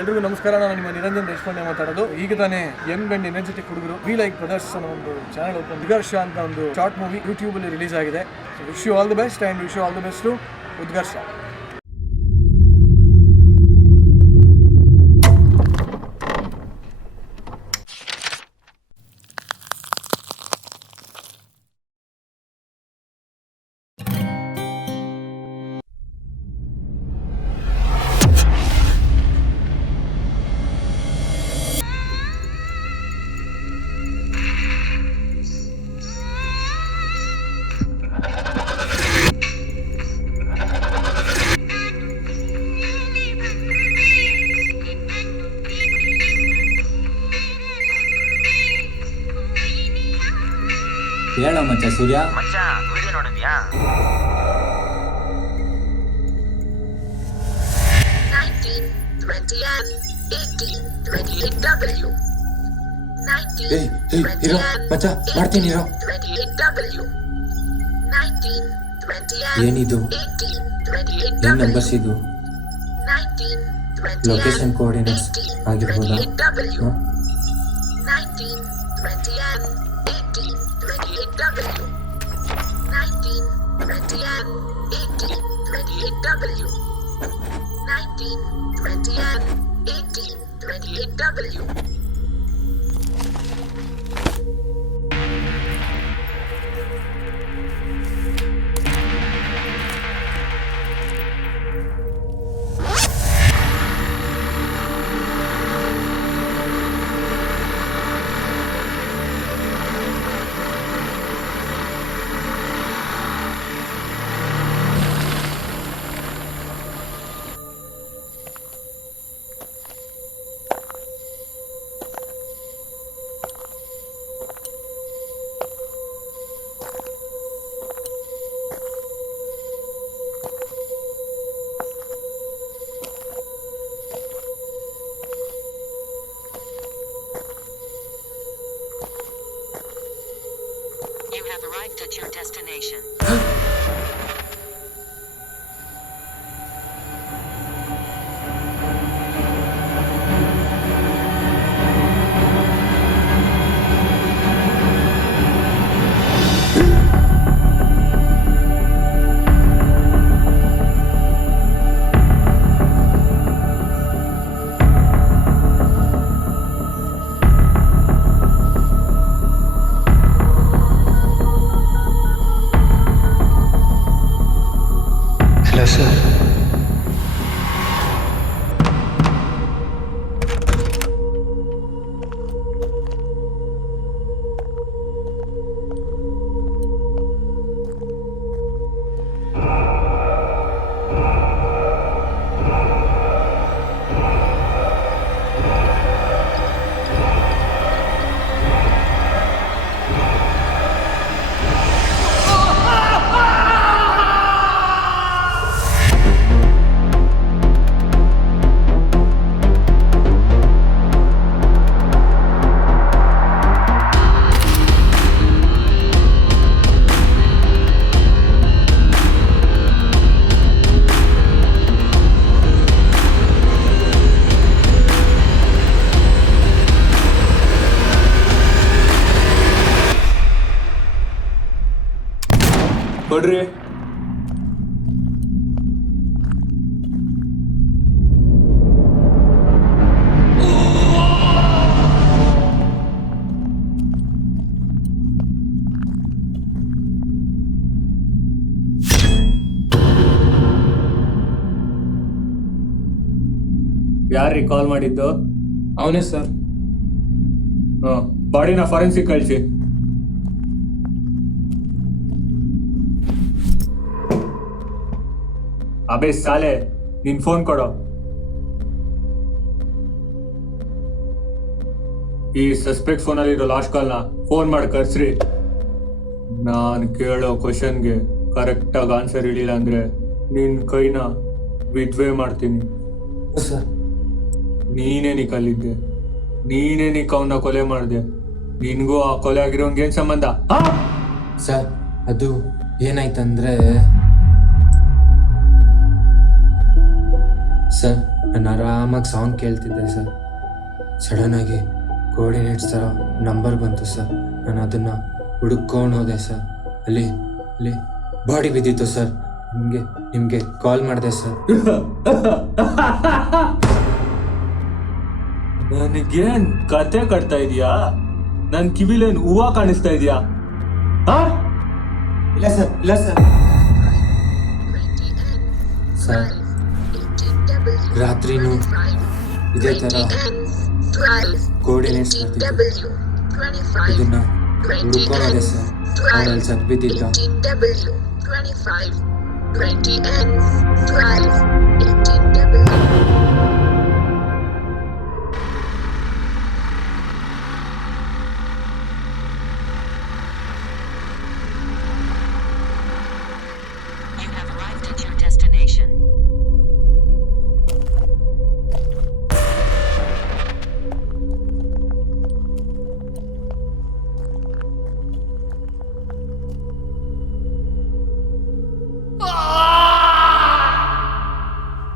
ಎಲ್ರಿಗೂ ನಮಸ್ಕಾರ. ನಾನು ನಿಮ್ಮ ನಿರಂಜನ್ ದೇಶಪಾಂಡೆ ಮಾತಾಡೋದು. ಈಗ ತಾನೇ ಯಂಗ್ ಅಂಡ್ ಎನರ್ಜೆಟಿಕ್ ಹುಡುಗರು ವಿ ಲೈಕ್ ಬ್ರದರ್ಸ್ ಅನ್ನೋ ಒಂದು ಚಾನಲ್ ಓಪನ್ ಉದ್ಘರ್ಷ ಅಂತ ಒಂದು ಶಾರ್ಟ್ ಮೂವಿ ಯೂಟ್ಯೂಬ್ ಅಲ್ಲಿ ರಿಲೀಸ್ ಆಗಿದೆ. Wish you all the best and wish you all the best to Udgharsha. ಹೇಳ ಮಚ್ಚ ಸೂರ್ಯ. ಮಚ್ಚ ವಿಡಿಯೋ ನೋಡಿದ್ಯಾ? 19, 20, ಇರೋ ಮಚ್ಚ, ಮಾಡ್ತೀನಿ ಇರೋ. ಏನಿದು? ಏನ್ ನಂಬರ್ಸ್ ಇದು? ಲೊಕೇಶನ್ ಕೋಆರ್ಡಿನೇಟ್ಸ್ ಆಗಿರ್ಬೋದಾ? You have arrived at your destination. Hello sir. ಕೊಡ್ರಿ. ಯಾರ್ರೀ ಕಾಲ್ ಮಾಡಿದ್ದು? ಅವನೇ ಸರ್. ಬಾಡಿನ ಫಾರೆನ್ಸಿಕ್ ಕಳಿಸಿ. ಅಬೇ ಸಾಲೆ, ನಿನ್ ಫೋನ್ ಕೊಡೋ. ಈ ಸಸ್ಪೆಕ್ಟ್ ಫೋನಲ್ಲಿರೋ ಲಾಸ್ಟ್ ಕಾಲ್ನ ಫೋನ್ ಮಾಡಿ ಕರ್ಸ್ರಿ. ನಾನು ಕೇಳೋ ಕ್ವಶನ್ಗೆ ಕರೆಕ್ಟಾಗಿ ಆನ್ಸರ್ ಹೇಳಿಲ್ಲ ಅಂದ್ರೆ ನಿನ್ ಕೈನ ವಿದ್ವೆ ಮಾಡ್ತೀನಿ. ಸರ್, ನೀನೇ ಕಲ್ಲಿದ್ದೆ, ನೀನೇ ಅವನ್ನ ಕೊಲೆ ಮಾಡಿದೆ. ನಿನ್ಗೂ ಆ ಕೊಲೆ ಆಗಿರೋನ್ಗೇನ್ ಸಂಬಂಧ? ಸರ್ ಅದು ಏನಾಯ್ತಂದ್ರೆ ಸರ್ ನಾನು ಆರಾಮಾಗಿ ಸಾಂಗ್ ಕೇಳ್ತಿದ್ದೆ ಸರ್. ಸಡನ್ನಾಗಿ ಕೋಆರ್ಡಿನೇಟ್ಸ್ ಥರ ನಂಬರ್ ಬಂತು ಸರ್. ನಾನು ಅದನ್ನು ಹುಡುಕೊಂಡು ಹೋದೆ ಸರ್. ಅಲ್ಲಿ ಬಾಡಿ ಬಿದ್ದಿತ್ತು ಸರ್. ನಿಮಗೆ ಕಾಲ್ ಮಾಡಿದೆ ಸರ್. ನನಗೇನ್ ಕತೆ ಕಟ್ತಾ ಇದೀಯಾ? ನನ್ ಕಿವಿಲೇನ್ ಹೂವ ಕಾಣಿಸ್ತಾ ಇದೀಯಾ? ಇಲ್ಲ ಸರ್ ಸರ್ ರಾತ್ರಿನೂ ಇದೇ ಥರ ಕೋಆರ್ಡಿನೇಟ್ಸ್ ಬರ್ತಿತ್ತು. ಇದನ್ನ ಹುಡುಕೋಣದೆ ಸರ್. ಅವನಲ್ಲಿ ಸತ್ ಬಿದ್ದಿದ್ದ. You have arrived at your destination.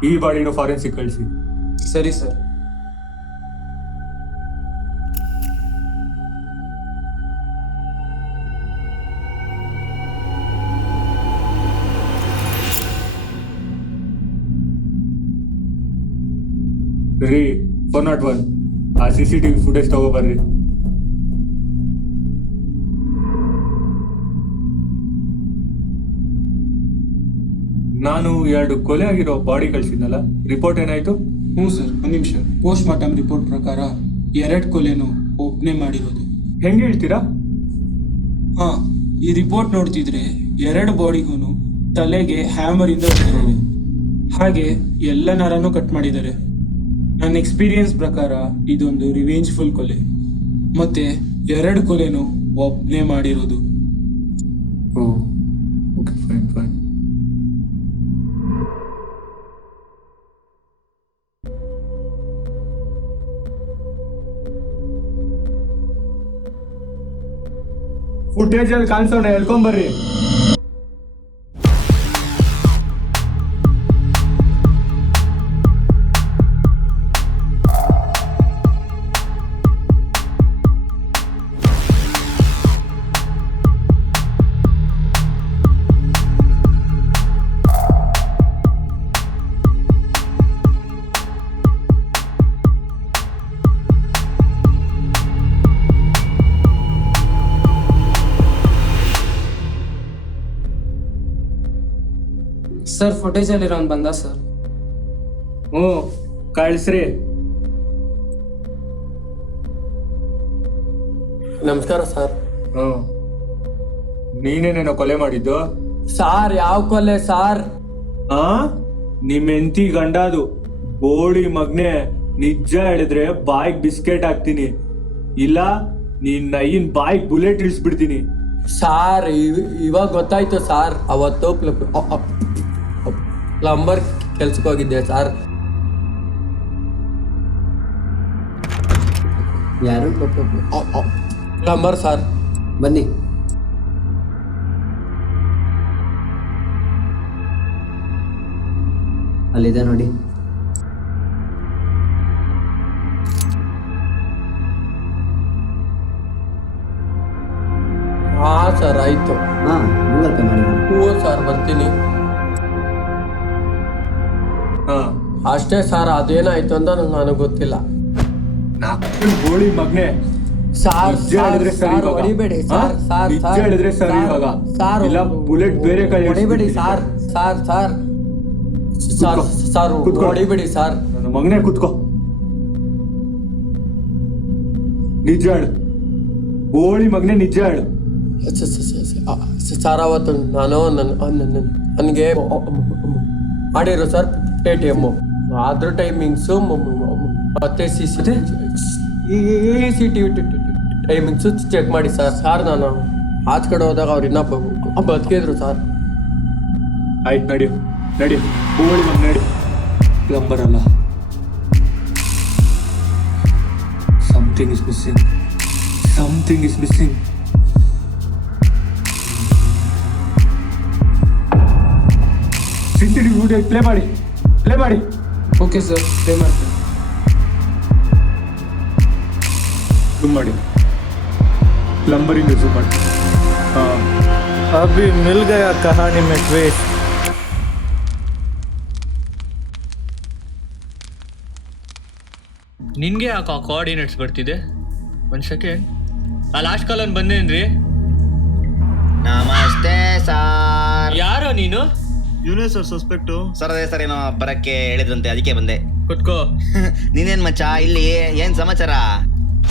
ಈ ಬಾಡಿನ ಫಾರೆನ್ಸಿಕ್ ಕಳಿಸಿ. ಸರಿ ಸರ್. ರೀ 401 ಆ CCTV ಫುಟೇಜ್ ತಗೋಬರ್ರಿ. ನಾನು 2 ಕೊಲೆ ಆಗಿರೋ ಬಾಡಿ ಕಳ್ಸಿದ್ನಲ್ಲ, ರಿಪೋರ್ಟ್ ಏನಾಯ್ತು? ಹ್ಞೂ ಸರ್, ಒಂದು ನಿಮಿಷ. ಪೋಸ್ಟ್ ಮಾರ್ಟಮ್ ರಿಪೋರ್ಟ್ ಪ್ರಕಾರ 2 ಕೊಲೆನೂ ಒಬ್ಬನೇ ಮಾಡಿರೋದು. ಹೆಂಗೆ ಹೇಳ್ತೀರಾ? ಹಾಂ, ಈ ರಿಪೋರ್ಟ್ ನೋಡ್ತಿದ್ರೆ 2 ಬಾಡಿಗೂ ತಲೆಗೆ ಹ್ಯಾಮರಿಂದ ಹೊಡೆದಿದ್ದಾರೆ. ಹಾಗೆ ಎಲ್ಲ ನರನೂ ಕಟ್ ಮಾಡಿದ್ದಾರೆ. ನನ್ನ ಎಕ್ಸ್ಪೀರಿಯನ್ಸ್ ಪ್ರಕಾರ ಇದೊಂದು ರಿವೆಂಜ್ಫುಲ್ ಕೊಲೆ. ಮತ್ತೆ 2 ಕೊಲೆನೂ ಒಬ್ಬನೇ ಮಾಡಿರೋದು. ಓ ಓಕೆ, ಫೈನ್. ಫುಟೇಜ್ ಅಲ್ಲಿ ಕಾಣಿಸೋಣ, ಹೇಳ್ಕೊಂಬರ್ರಿ. ಸರ್ ಫುಟೇಜಲ್ಲಿರೋನು ಬಂದ ಸರ್. ಹ್ಞೂ, ಕಳಿಸ್ರಿ. ನಮಸ್ಕಾರ ಸರ್. ಹ್ಞೂ, ನೀನೇನೇನೋ ಕೊಲೆ ಮಾಡಿದ್ದು? ಸಾರ್ ಯಾವ ಕೊಲೆ ಸಾರ್? ನಿಮ್ಮ ಹೆಂಡತಿ ಗಂಡದು ಬೋಳಿ ಮಗ್ನೆ. ನಿಜ ಹೇಳಿದ್ರೆ ಬಾಯಿಗೆ ಬಿಸ್ಕೆಟ್ ಹಾಕ್ತೀನಿ, ಇಲ್ಲ ನಿನ್ನ ನೈನ್ ಬಾಯಿಗೆ ಬುಲೆಟ್ ಇಳಿಸ್ಬಿಡ್ತೀನಿ. ಸಾರ್ ಇವಾಗ ಗೊತ್ತಾಯ್ತು ಸಾರ್. ಅವತ್ತು ಪ್ಲಂಬರ್ ಕೆಲ್ಸಕ್ಕೆ ಹೋಗಿದ್ದೆ ಸಾರ್. ಯಾರು? Plumber sir. ಬನ್ನಿ. ಅಲ್ಲಿದೆ ನೋಡಿ. ಹಾ ಸರ್, ಆಯ್ತು. ಗೂಗಲ್ ಪೇ ಮಾಡಿ. ಹ್ಞೂ ಸರ್, ಬರ್ತೀನಿ. ಅಷ್ಟೇ ಸರ್, ಅದೇನಾಯ್ತು ಅಂತ ನನಗೆ ಗೊತ್ತಿಲ್ಲ. ಬೋಳಿ ಮಗ್ನೆ. Sir ಹೊಡಿಬೇಡಿ sir. ಹೇಳಿದ್ರೆ ಸರಿ ಇವಾಗ, ಇಲ್ಲ ಬುಲೆಟ್ ಬೇರೆ ಕೈ ಹೊಡಿಬೇಡಿ ಸಾರ್. ಹೊಡಿಬೇಡಿ ಸಾರ್. ನನ್ನ ಮಗನೇ ಕುತ್ಕೋ. ನಿಜ ಹೇಳು, ಬೋಳಿ ಮಗನೇ ನಿಜ ಹೇಳು. ಸರ್ ಅವತ್ತು ನಾನು ನನಗೆ ಮಾಡಿರೋ ಸರ್ ATM. ಅದ್ರ ಟೈಮಿಂಗ್ಸು ಮತ್ತೆ CCTV ಟೈಮಿಂಗ್ಸು ಚೆಕ್ ಮಾಡಿ ಸರ್. ನಾನು ಆಚೆ ಕಡೆ ಹೋದಾಗ ಅವ್ರು ಇನ್ನೂ ಬದುಕಿದ್ರು ಸರ್. ಆಯ್ತು, ನಡಿ ಬೋಳಿ ಮಗ ನಡಿ. ಪ್ಲಂಬರ್ ಅಲ್ಲ. Something is missing. CCTV video play ಮಾಡಿ. ಓಕೆ ಸರ್, ಪೇ ಮಾಡ್ತೀನಿ. ಝೂಮ್ ಮಾಡಿ, ನಂಬರಿಂದ ಝೂಮ್ ಮಾಡಿ. ಹಾಂ, अभी मिल गया कहानी में ट्विस्ट. ನಿನ್ಗೆ ಯಾಕೆ ಆ ಕೋಆರ್ಡಿನೇಟ್ಸ್ ಬರ್ತಿದೆ? ಒಂದು ಸೆಕೆಂಡ್, ಆ ಲಾಸ್ಟ್ ಕಾಲನ್ ಬಂದೇನ್ರಿ. ನಮಸ್ತೆ ಸರ್. ಯಾರೋ ನೀನು? ಇವನೇ ಸರ್ ಸಸ್ಪೆಕ್ಟು. ಸರ್ ಅದೇ ಸರ್ ಏನೋ ಬರಕ್ಕೆ ಹೇಳಿದ್ರಂತೆ, ಅದಕ್ಕೆ ಬಂದೆ. ಕುತ್ಕೋ. ನೀನೇನ್ ಮಚ್ಚ ಇಲ್ಲಿ, ಏನ್ ಸಮಾಚಾರ?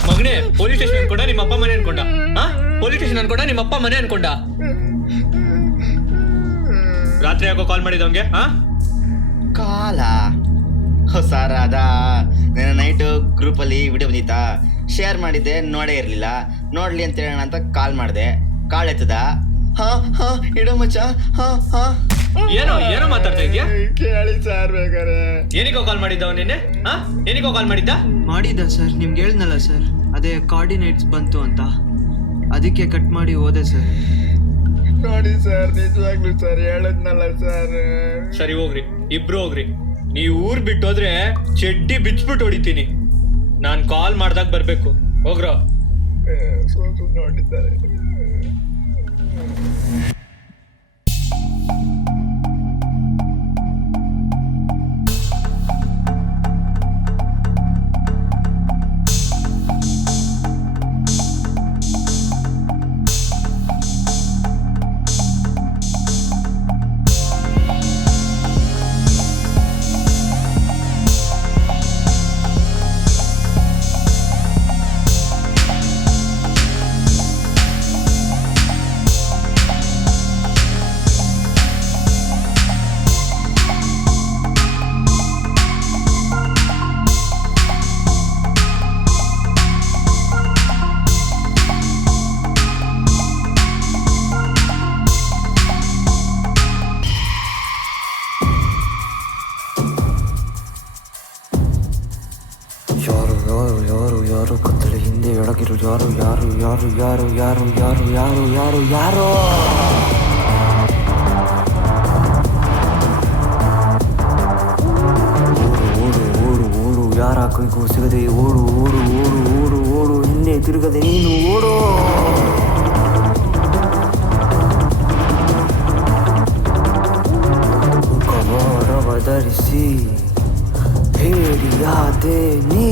ಮಗನೇ, ಪೊಲೀಸ್ ಸ್ಟೇಷನ್ ಅನ್ಕೊಂಡ ನಿಮ್ಮ ಅಪ್ಪ ಮನೆ ಅನ್ಕೊಂಡ? ಪೊಲೀಸ್ ಸ್ಟೇಷನ್ ಅನ್ಕೊಂಡ ನಿಮ್ಮ ಅಪ್ಪ ಮನೆ ಅನ್ಕೊಂಡ? ರಾತ್ರಿ ಯಾಕೋ ಕಾಲ್ ಮಾಡಿದವಂಗೆ? ಕಾಲ ಸರ್ ಅದ ನಾನು ನೈಟು ಗ್ರೂಪಲ್ಲಿ ವಿಡಿಯೋ ಬಂದಿತ್ತಾ, ಶೇರ್ ಮಾಡಿದ್ದೆ, ನೋಡೇ ಇರಲಿಲ್ಲ. ನೋಡ್ಲಿ ಅಂತ ಹೇಳೋಣ ಅಂತ ಕಾಲ್ ಮಾಡಿದೆ, ಕಾಲ್ ಎತ್ತದ. ಹಾ ಇಡೋ ಮಚ್ಚ. ಹಾ ಏನೋ ಏನೋ ಮಾತಾಡ್ತಾ ಇದೀಯಾ? ಕೇಳಿ ಸರ್ ಬೇಕಾರೆ. ಏನಿಗೋ ಕಾಲ್ ಮಾಡಿದ್ದವ ನಿನ್ನೆ? ಏನಿಗೋ ಕಾಲ್ ಮಾಡಿದ್ದ? ಮಾಡಿದ್ದ ಸರ್, ನಿಮ್ಗೆ ಹೇಳಿದ್ನಲ್ಲ ಸರ್, ಅದೇ ಕೋಆರ್ಡಿನೇಟ್ಸ್ ಬಂತು ಅಂತ, ಅದಕ್ಕೆ ಕಟ್ ಮಾಡಿ ಹೋದೆ ಸರ್. ನೋಡಿ ಸರ್, ನಿಜವಾಗ್ಲೂ ಸರ್ ಹೇಳದ್ನಲ್ಲ ಸರ್. ಸರಿ ಹೋಗ್ರಿ, ಇಬ್ರು ಹೋಗ್ರಿ. ನೀವು ಊರ್ ಬಿಟ್ಟು ಹೋದ್ರೆ ಚಡ್ಡಿ ಬಿಚ್ಬಿಟ್ಟು ಹೊಡಿತೀನಿ. ನಾನ್ ಕಾಲ್ ಮಾಡ್ದಾಗ ಬರ್ಬೇಕು. ಹೋಗ್ರೋ. ನೋಡಿದ್ದಾರೆ. ಯಾರು ಕತ್ತಲೆ ಹಿಂದೆ ಎಡಗಿರು, ಯಾರು ಯಾರು ಯಾರು ಯಾರು ಯಾರು ಯಾರು ಯಾರು ಯಾರು ಯಾರೋ. ಓಡು ಓಡು ಓಡು, ಯಾರ ಕೈಗೂ ಸಿಗದೆ ಓಡು ಓಡು ಓಡು ಓಡು ಓಡು, ಹಿಂದೆ ತಿರುಗದೆ ನೀನು ಓಡು. ಮುಖವಾಡವ ಧರಿಸಿ ಹೇಡಿಯಾದೆ ನೀ.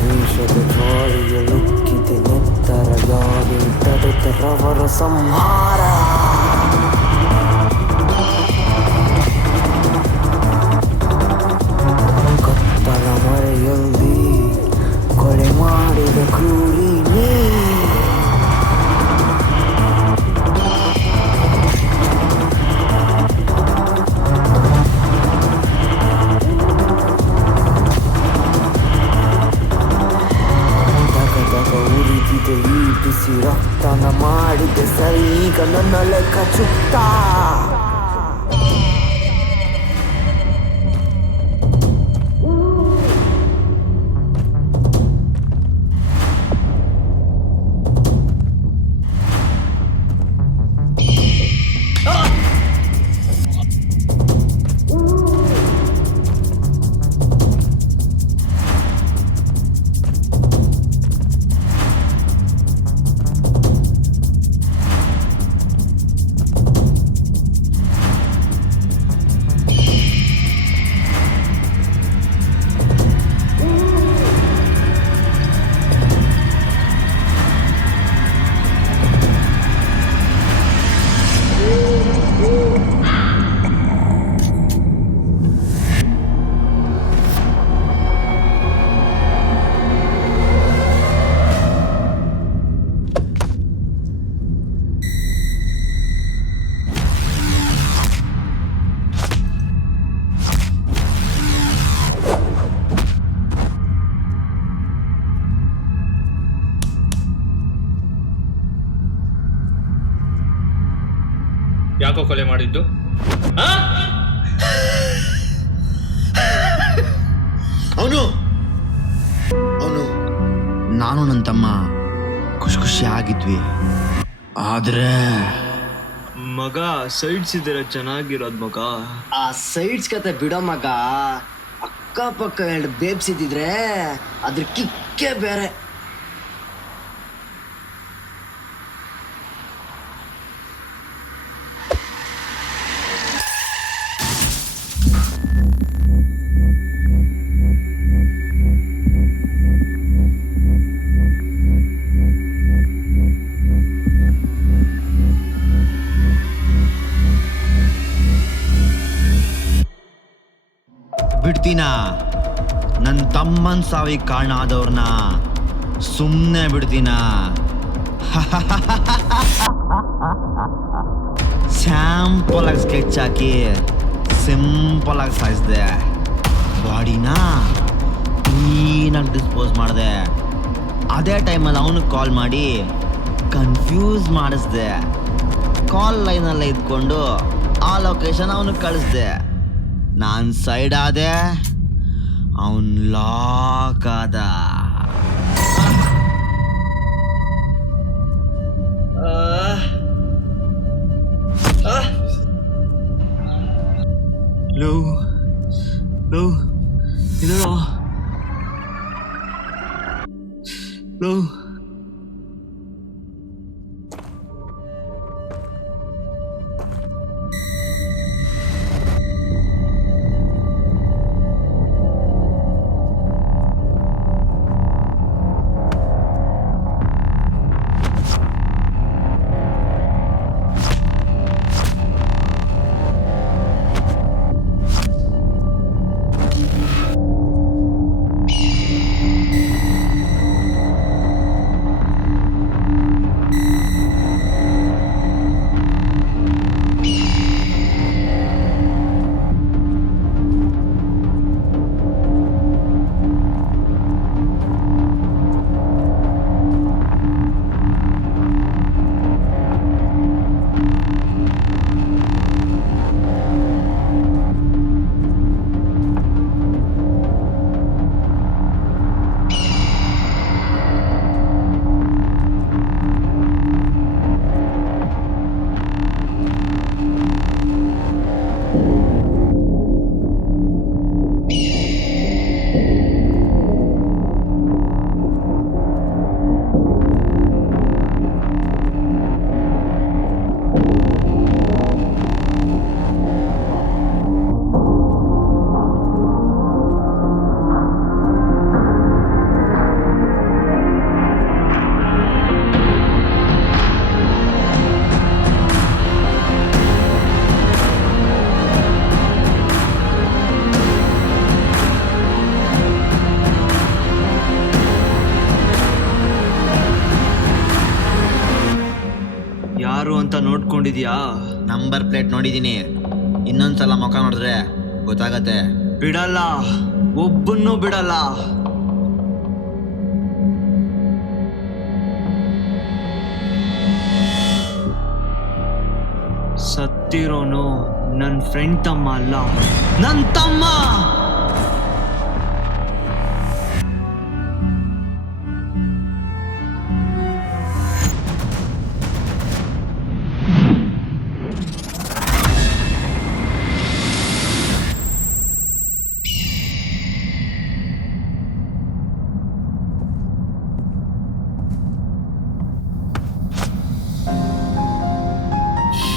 ದ್ವೇಷದ ಜ್ವಾಲೆಯ ಲುಕ್ಕಿದೆ ನೆತ್ತರ, ಯಾರು ತಡೆತರವರ ಸಂಹಾರ. ಕತ್ತಲ ಮರೆಯಲ್ಲಿ ಕೊಲೆ ಮಾಡಿದ ಕ್ರೂರಿ ನೀ. ಉರಿದಿದೆ ಈ ಬಿಸಿ ರಕ್ತನ ಮಾಡಿದೆ ಸರಿ, ಈಗ ನನ್ನ ಲೆಕ್ಕ ಚುಕ್ತ. ಯಾಕೋ ಕೊಲೆ ಮಾಡಿದ್ದು? ಅವನು ನಾನು ನನ್ನ ತಮ್ಮ ಖುಷಿ ಆಗಿದ್ವಿ. ಆದ್ರೆ ಮಗ ಸೈಡ್ಸ್ ಇದ್ರೆ ಚೆನ್ನಾಗಿರೋದು ಮಗ. ಆ ಸೈಡ್ಸ್ ಕತೆ ಬಿಡೋ ಮಗ, ಅಕ್ಕಪಕ್ಕ 2 ಬೇಬ್ಸ್ ಇದ್ದಿದ್ರೆ ಅದ್ರ ಕಿಕ್ಕೇ ಬೇರೆ. ಬಿಡ್ತೀನ ನನ್ನ ತಮ್ಮನ ಸಾವಿಗೆ ಕಾರಣ ಆದವ್ರನ್ನ ಸುಮ್ಮನೆ ಬಿಡ್ತೀನ? ಸ್ಯಾಂಪಲ್ ಆಗಿ ಸ್ಕೆಚ್ ಹಾಕಿ ಸಿಂಪಲ್ ಆಗಿ ಸಾಯಿಸಿದೆ. ಬಾಡಿನ ಕ್ಲೀನಾಗಿ ಡಿಸ್ಪೋಸ್ ಮಾಡಿದೆ. ಅದೇ ಟೈಮಲ್ಲಿ ಅವನಿಗೆ ಕಾಲ್ ಮಾಡಿ ಕನ್ಫ್ಯೂಸ್ ಮಾಡಿಸ್ದೆ. ಕಾಲ್ ಲೈನಲ್ಲೇ ಇದ್ಕೊಂಡು ಆ ಲೊಕೇಶನ್ ಅವನಿಗೆ ಕಳಿಸ್ದೆ. ನಾನು ಸೈಡ್ ಆದೆ, ಅವನ್ ಲಾಕ್ ಆದ. ಲವ್ ಇದೋ ಲವ್. ಯಾರು ಅಂತ ನೋಡ್ಕೊಂಡಿದ್ಯಾ? ನಂಬರ್ ಪ್ಲೇಟ್ ನೋಡಿದೀನಿ. ಇನ್ನೊಂದ್ಸಲ ಮುಖ ನೋಡಿದ್ರೆ ಗೊತ್ತಾಗತ್ತೆ. ಬಿಡಲ್ಲ, ಒಬ್ಬನ್ನೂ ಬಿಡಲ್ಲ. ಸತ್ತಿರೋನು ನನ್ನ ಫ್ರೆಂಡ್ ತಮ್ಮ ಅಲ್ಲ, ನನ್ನ ತಮ್ಮ.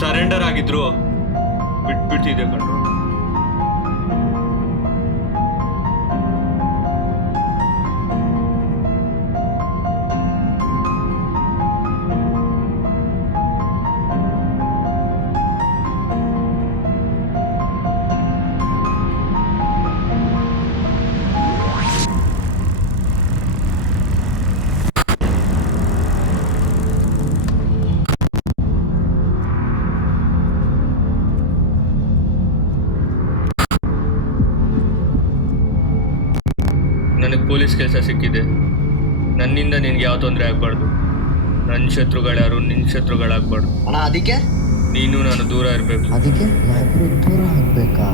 ಸರೆಂಡರ್ ಆಗಿದ್ರು ಬಿಟ್ಬಿಡ್ತಿದ್ದೆ ಕಣ್ರು. ನನಗೆ ಪೊಲೀಸ್ ಕೆಲಸ ಸಿಕ್ಕಿದೆ. ನನ್ನಿಂದ ನಿನ್ಗೆ ಯಾವ ತೊಂದರೆ ಆಗ್ಬಾರ್ದು. ನನ್ನ ಶತ್ರುಗಳ್ಯಾರು ನಿನ್ನ ಶತ್ರುಗಳಾಗ್ಬಾರ್ದು. ಅಣ್ಣ ಅದಕ್ಕೆ ನೀನು ನಾನು ದೂರ ಇರಬೇಕು. ಅದಕ್ಕೆ ನಾವಿಬ್ರು ದೂರ ಆಗ್ಬೇಕಾ?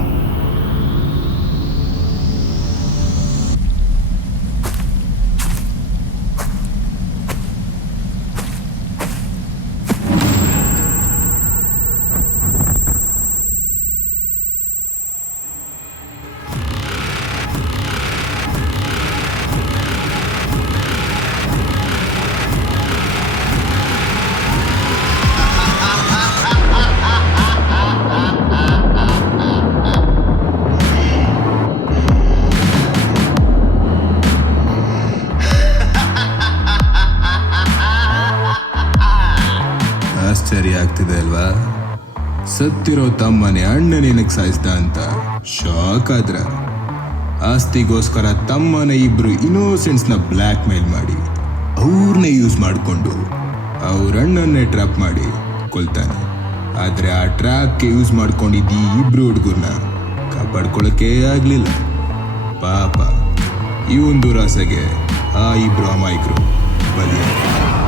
ಆಶ್ಚರ್ಯ ಆಗ್ತಿದೆ ಅಲ್ವಾ? ಸತ್ತಿರೋ ತಮ್ಮನೆ ಅಣ್ಣ ನಿನಗೆ ಸಾಯಿಸ್ದ ಅಂತ ಶಾಕ್ ಆದ್ರ? ಆಸ್ತಿಗೋಸ್ಕರ ತಮ್ಮನ ಇಬ್ರು ಇನ್ನೋಸೆಂಟ್ಸ್ನ ಬ್ಲ್ಯಾಕ್ ಮೇಲ್ ಮಾಡಿ ಅವ್ರನ್ನೇ ಯೂಸ್ ಮಾಡಿಕೊಂಡು ಅವ್ರ ಅಣ್ಣನ್ನೇ ಟ್ರ್ಯಾಪ್ ಮಾಡಿ ಕೊಲ್ತಾನೆ. ಆದ್ರೆ ಆ ಟ್ರ್ಯಾಪ್ಗೆ ಯೂಸ್ ಮಾಡ್ಕೊಂಡಿದ್ದ ಈ ಇಬ್ರು ಹುಡುಗರನ್ನ ಕಾಪಾಡ್ಕೊಳ್ಳೋಕೆ ಆಗ್ಲಿಲ್ಲ. ಪಾಪ ಇವನ್ ದುರಾಸೆಗೆ ಆ ಇಬ್ರು ಅಮಾಯಕರು ಬಲಿಯಾಗಿದ್ದಾರೆ.